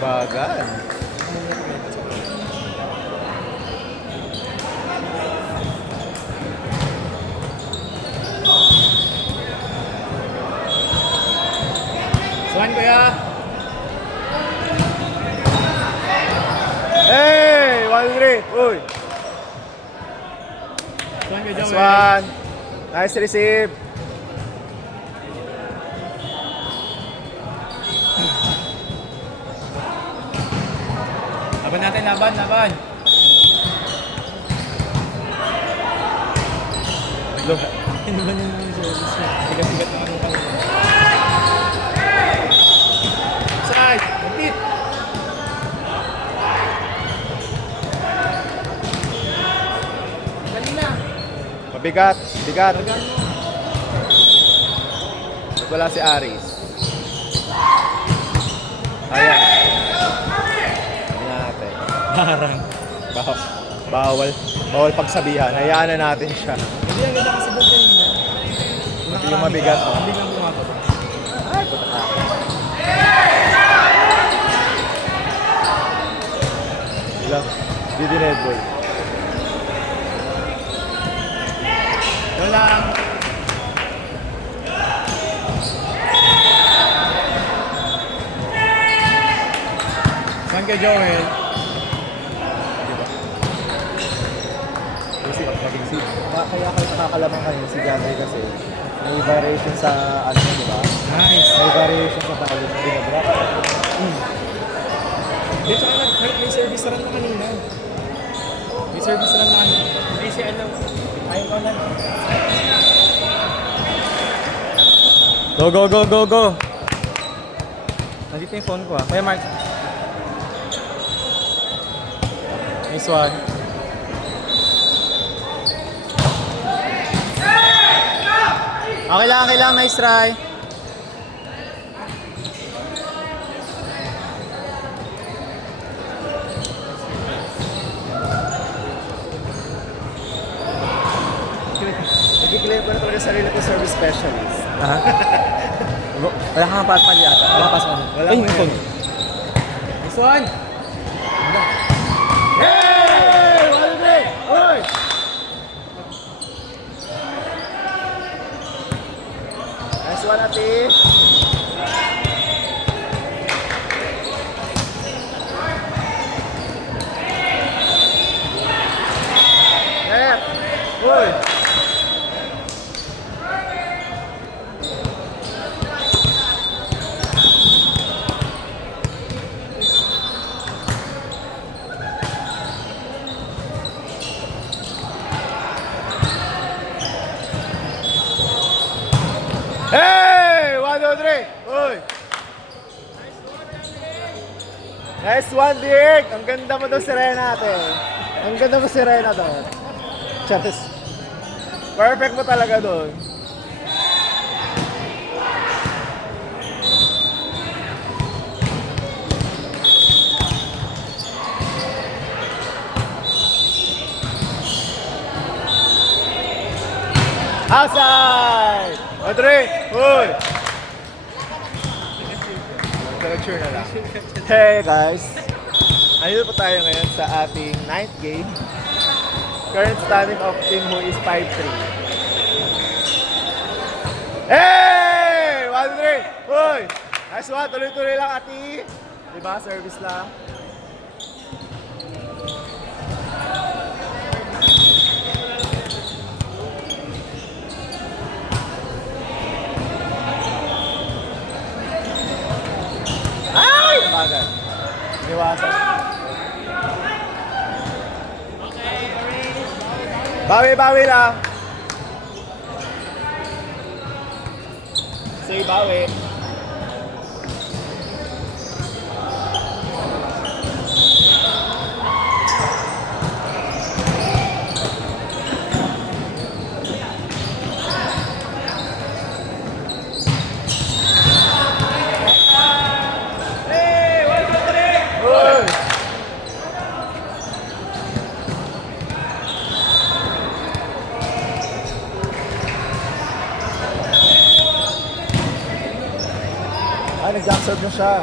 Bagan. Swan, kuya. Hey! 1-3. Uy! Swan, kuya Nice Joel. one. Nice receive. Laban natin, laban, laban. Look. Ano ba naman yung service mo? Sigat-sigat na ano kami. Side! Magtit! Dali na! Mabigat. Bigat. Tagan mo! Wala si Aris. Ayan. Hindi natin. Harang. Bawal. Bawal pagsabihan. Hayaan na natin siya. Hindi, ang ganda kasi doon kanina. Yung mabigat, oh. Ang biglang bumababa. Ay, puta ka. Lang. Didi netball. Doon lang. Saan kay Joel? Kasi maging si... Kaya kayo nakakalamang kayo si Gandhi kasi may variation sa ano, di ba? Nice. May variation sa tawag na binabrak. Di, tsaka may service run na kanina. May service run na kanina. May si ano. Ayaw ko lang. Go, go, go, go, go! Nandito yung phone ko ah. Kuya Mark. Nice one. Okay lang. Nice try. Nag-claim ko na talaga sarili ko service specialist. Wala kang patpal yata. Wala pas mo. Wala Ay, ko yung phone. yan. This one. Hey! 1-3! Uy! Nice one, ate. Net! Uy! Hey! 1-2-3! Uy! Nice one, Dick! Ang ganda mo daw si Renate. Ang ganda mo si Rena doon. Charis. Perfect mo talaga doon. Outside! 1-3! Uy! Lecture na lang. Hey guys! Ayun po tayo ngayon sa ating 9th game. Current standing of team who is 5-3. Hey! 1-3! Uy! Nice one! Tuloy-tuloy lang, ati! Diba? Service lang. Ay! Bagal. Iwasan. Bawi-bawi lang. Say bawi. Uy! Ay, nag-jump serve na siya.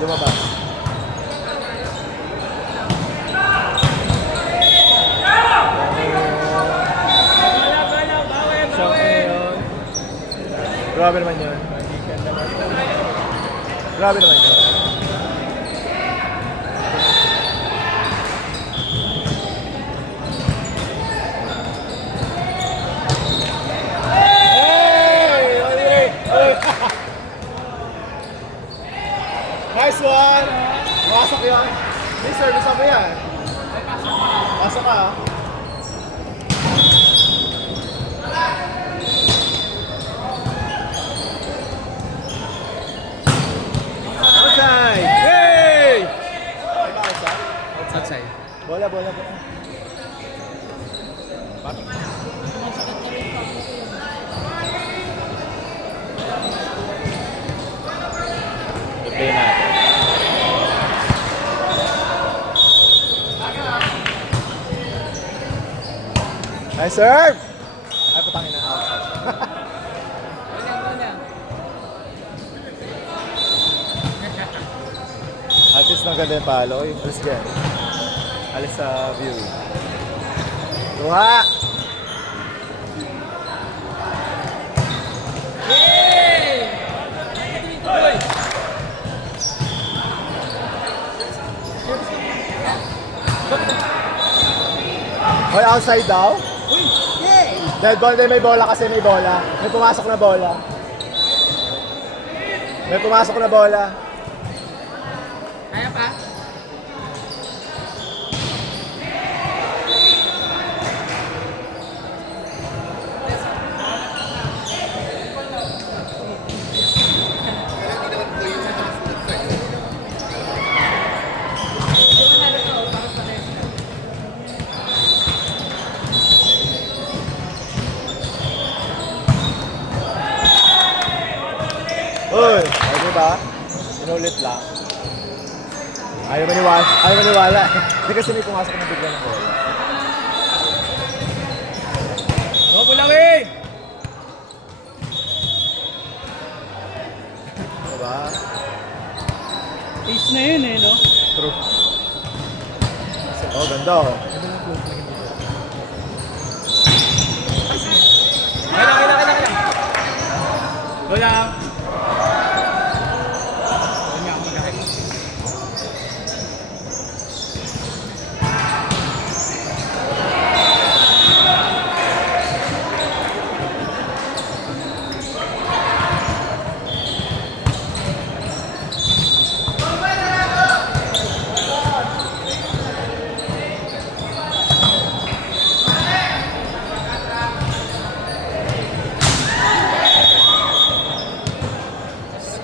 Lumabas. So, ngayon. Grabe naman yun. Grabe naman yun. Nice one! Pasok yun. May service ako yan. Pasok ka ah. Outside! Hey! Ay ba outside? Outside. Bola, bola, bola. I-play natin. Nice serve! Ay, putangin na outside. At least ng ganda yung palo. Uy, alis ka. Alis sa view. Tuha! Hoy, outside daw? Dead ball, may bola kasi may bola. May pumasok na bola. May pumasok na bola. Kaya pa? Uy, ay diba? Inulit lang. Ayaw maniwala. Ayaw maniwala. Hindi kasi may pumasok na bigla ng bola. Go, Bulawin! Diba? Ace na yun eh, no? True. Oh, ganda oh. Kailang. Go lang.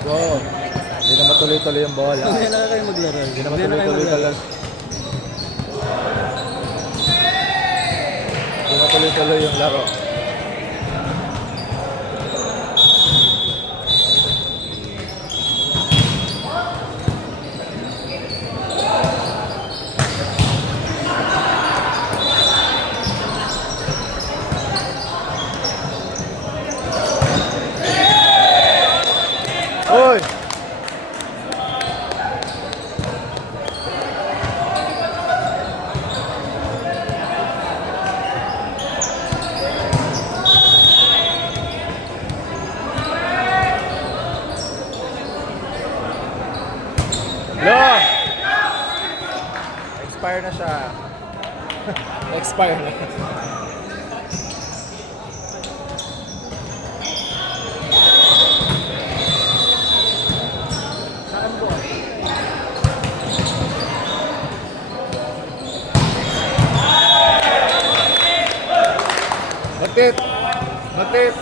Go. Hindi na matuloy-tuloy yung bola. Hindi na kayo maglaro. Hindi na matuloy-tuloy talaga. Hindi matuloy-tuloy yung laro. Uy! Lo! Expire na siya. Expire na. Magtip! Magtip!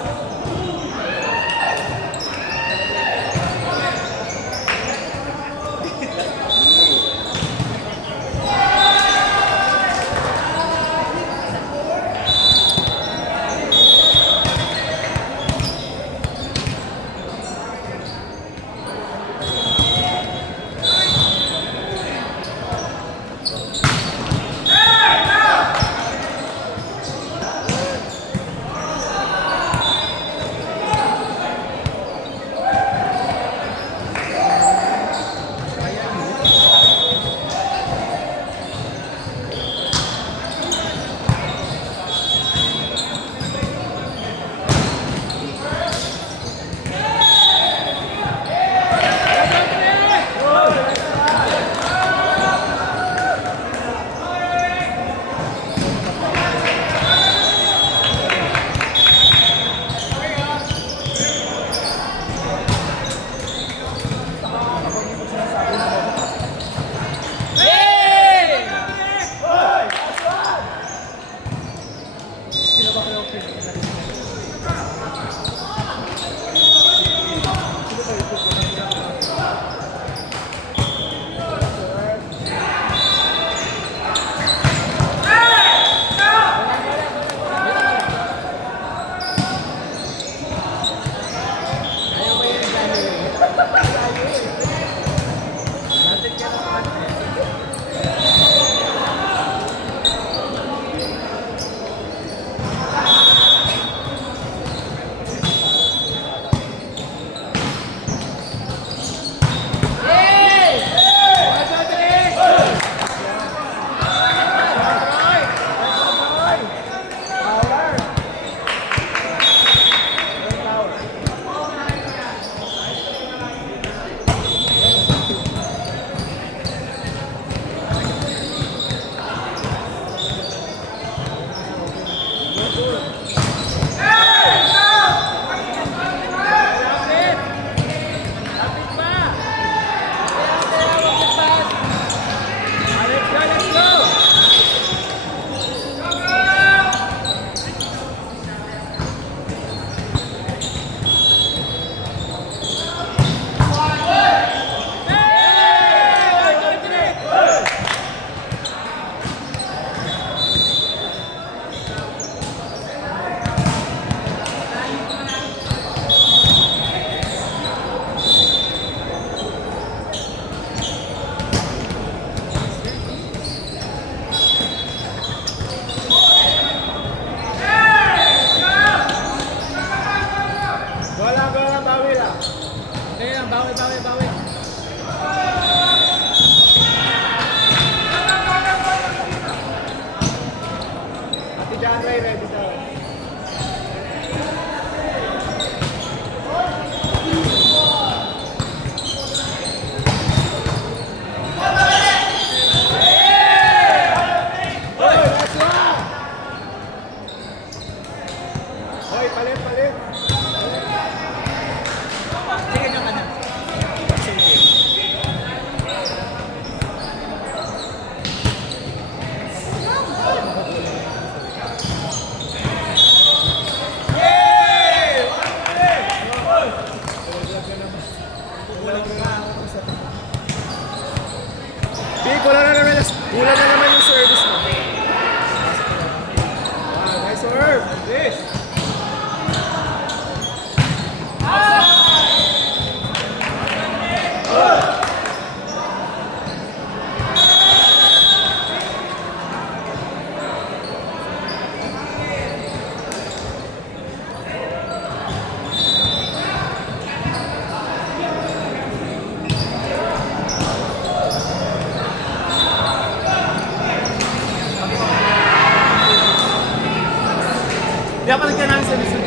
Wala, bawi lang. Kaya lang, bawi.